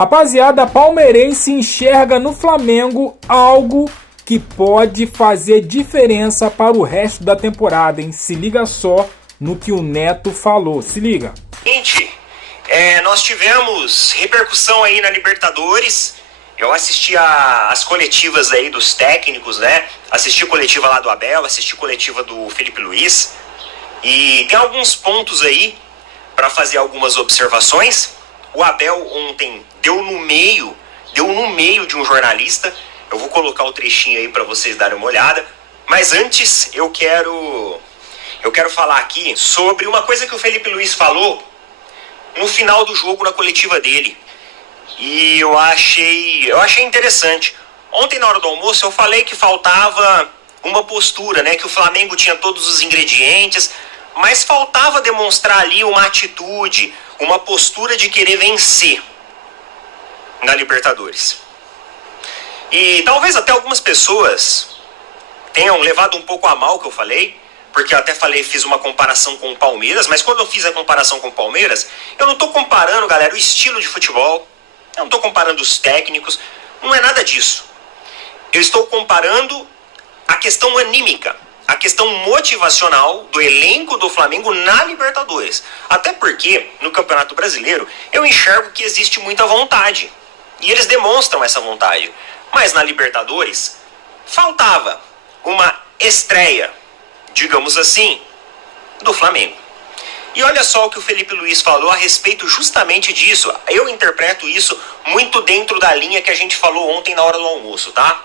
Rapaziada, palmeirense enxerga no Flamengo algo que pode fazer diferença para o resto da temporada, hein? Se liga só no que o Neto falou, se liga. Gente, nós tivemos repercussão aí na Libertadores. Eu assisti as coletivas aí dos técnicos, né? Assisti a coletiva lá do Abel, assisti a coletiva do Felipe Luiz. E tem alguns pontos aí para fazer algumas observações. O Abel ontem deu no meio de um jornalista. Eu vou colocar o trechinho aí para vocês darem uma olhada. Mas antes eu quero falar aqui sobre uma coisa que o Felipe Luiz falou no final do jogo na coletiva dele. E eu achei interessante. Ontem na hora do almoço eu falei que faltava uma postura, né? Que o Flamengo tinha todos os ingredientes, mas faltava demonstrar ali uma atitude, uma postura de querer vencer na Libertadores. E talvez até algumas pessoas tenham levado um pouco a mal o que eu falei, porque eu até fiz uma comparação com o Palmeiras, mas quando eu fiz a comparação com o Palmeiras, eu não estou comparando, galera, o estilo de futebol, eu não estou comparando os técnicos, não é nada disso. Eu estou comparando a questão anímica, a questão motivacional do elenco do Flamengo na Libertadores. Até porque, no Campeonato Brasileiro, eu enxergo que existe muita vontade. E eles demonstram essa vontade. Mas na Libertadores, faltava uma estreia, digamos assim, do Flamengo. E olha só o que o Felipe Luiz falou a respeito justamente disso. Eu interpreto isso muito dentro da linha que a gente falou ontem na hora do almoço, tá?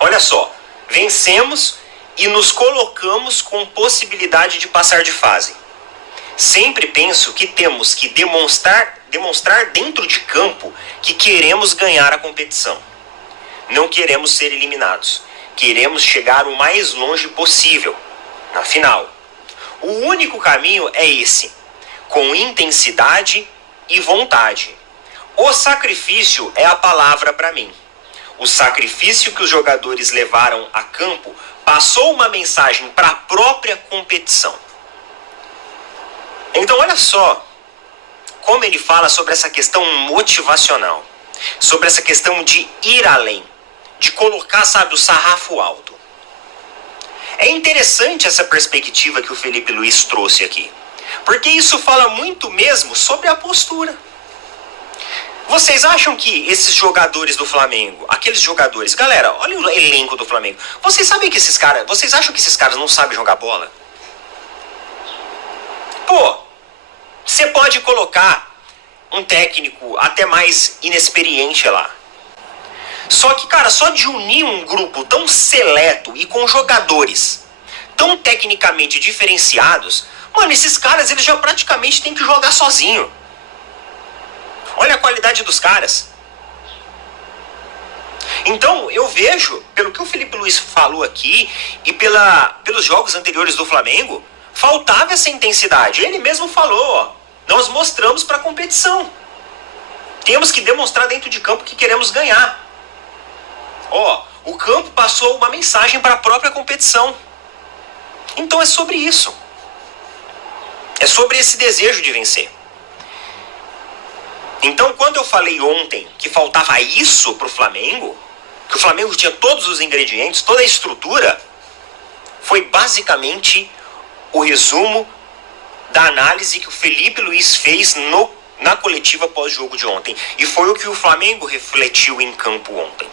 Olha só, vencemos e nos colocamos com possibilidade de passar de fase. Sempre penso que temos que demonstrar dentro de campo que queremos ganhar a competição. Não queremos ser eliminados. Queremos chegar o mais longe possível, na final. O único caminho é esse, com intensidade e vontade. O sacrifício é a palavra para mim. O sacrifício que os jogadores levaram a campo passou uma mensagem para a própria competição. Então olha só como ele fala sobre essa questão motivacional, sobre essa questão de ir além, de colocar, sabe, o sarrafo alto. É interessante essa perspectiva que o Felipe Luiz trouxe aqui, porque isso fala muito mesmo sobre a postura. Vocês acham que esses jogadores do Flamengo, aqueles jogadores, galera, olha o elenco do Flamengo. Vocês acham que esses caras não sabem jogar bola? Pô, você pode colocar um técnico até mais inexperiente lá. Só que, cara, só de unir um grupo tão seleto e com jogadores tão tecnicamente diferenciados, mano, esses caras, eles já praticamente têm que jogar sozinho. Olha a qualidade dos caras. Então, eu vejo, pelo que o Felipe Luiz falou aqui e pelos jogos anteriores do Flamengo, faltava essa intensidade. Ele mesmo falou, ó, nós mostramos para a competição. Temos que demonstrar dentro de campo que queremos ganhar. Ó, o campo passou uma mensagem para a própria competição. Então é sobre isso. É sobre esse desejo de vencer. Então, quando eu falei ontem que faltava isso pro Flamengo, que o Flamengo tinha todos os ingredientes, toda a estrutura, foi basicamente o resumo da análise que o Felipe Luiz fez na coletiva pós-jogo de ontem. E foi o que o Flamengo refletiu em campo ontem.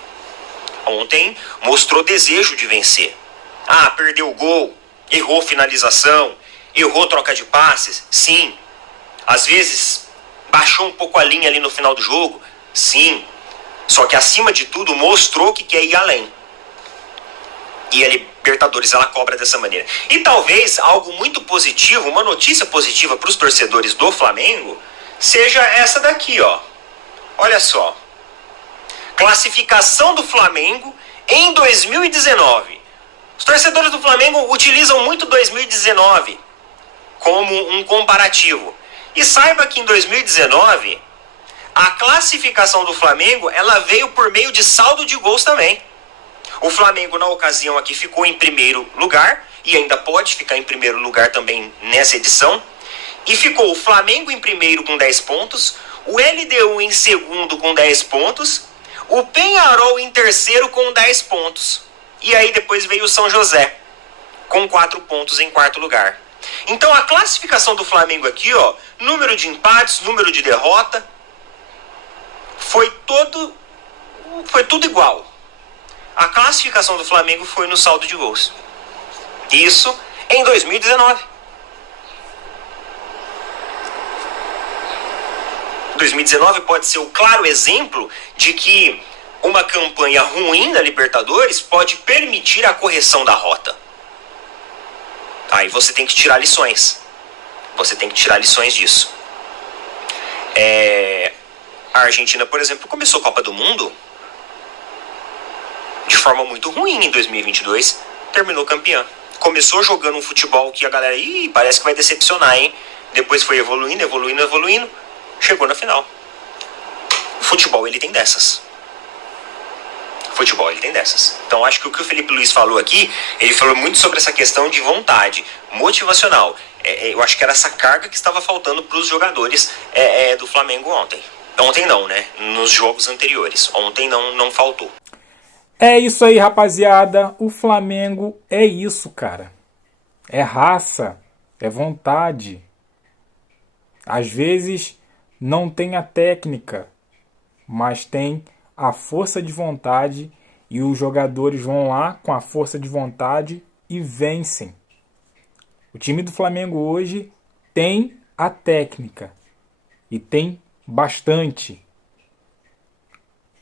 Ontem mostrou desejo de vencer. Ah, perdeu o gol, errou finalização, errou troca de passes, sim. Às vezes baixou um pouco a linha ali no final do jogo, sim. Só que acima de tudo mostrou que quer ir além. E a Libertadores ela cobra dessa maneira. E talvez algo muito positivo, uma notícia positiva para os torcedores do Flamengo, seja essa daqui, ó. Olha só. Classificação do Flamengo em 2019. Os torcedores do Flamengo utilizam muito 2019 como um comparativo. E saiba que em 2019, a classificação do Flamengo, ela veio por meio de saldo de gols também. O Flamengo, na ocasião aqui, ficou em primeiro lugar, e ainda pode ficar em primeiro lugar também nessa edição. E ficou o Flamengo em primeiro com 10 pontos, o LDU em segundo com 10 pontos, o Peñarol em terceiro com 10 pontos. E aí depois veio o São José, com 4 pontos em quarto lugar. Então a classificação do Flamengo aqui, ó, número de empates, número de derrota, foi tudo igual. A classificação do Flamengo foi no saldo de gols. Isso em 2019. 2019 pode ser o claro exemplo de que uma campanha ruim na Libertadores pode permitir a correção da rota. Aí você tem que tirar lições. Você tem que tirar lições disso. A Argentina, por exemplo, começou a Copa do Mundo de forma muito ruim em 2022, terminou campeã. Começou jogando um futebol que a galera, parece que vai decepcionar, hein? Depois foi evoluindo, chegou na final. O futebol, ele tem dessas. Então, acho que o que o Felipe Luiz falou aqui, ele falou muito sobre essa questão de vontade, motivacional. Eu acho que era essa carga que estava faltando para os jogadores do Flamengo ontem. Ontem não, né? Nos jogos anteriores. Ontem não faltou. É isso aí, rapaziada. O Flamengo é isso, cara. É raça, é vontade. Às vezes não tem a técnica, mas tem a força de vontade e os jogadores vão lá com a força de vontade e vencem. O time do Flamengo hoje tem a técnica e tem bastante.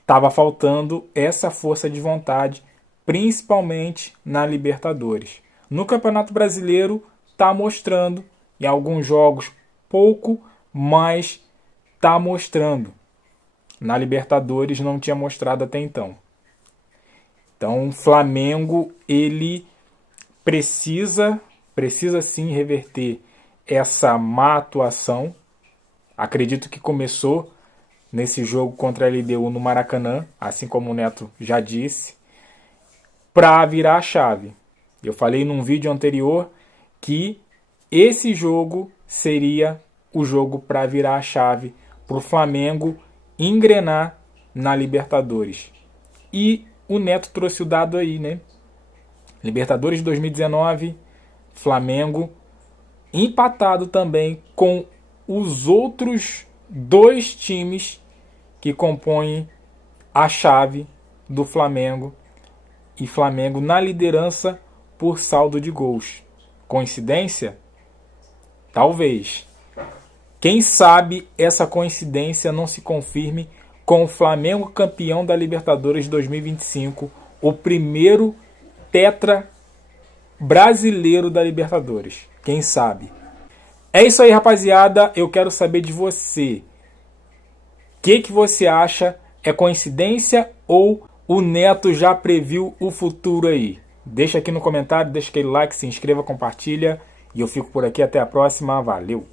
Tava faltando essa força de vontade, principalmente na Libertadores. No Campeonato Brasileiro tá mostrando, em alguns jogos pouco, mas tá mostrando. Na Libertadores não tinha mostrado até então. Então o Flamengo, ele precisa sim reverter essa má atuação. Acredito que começou nesse jogo contra a LDU no Maracanã, assim como o Neto já disse, para virar a chave. Eu falei num vídeo anterior que esse jogo seria o jogo para virar a chave, para o Flamengo engrenar na Libertadores. E o Neto trouxe o dado aí, né? Libertadores 2019, Flamengo empatado também com os outros 2 times que compõem a chave do Flamengo, e Flamengo na liderança por saldo de gols. Coincidência? Talvez. Quem sabe essa coincidência não se confirme com o Flamengo campeão da Libertadores 2025, o primeiro tetra brasileiro da Libertadores. Quem sabe? É isso aí, rapaziada. Eu quero saber de você. O que você acha? É coincidência ou o Neto já previu o futuro aí? Deixa aqui no comentário, deixa aquele like, se inscreva, compartilha. E eu fico por aqui. Até a próxima. Valeu!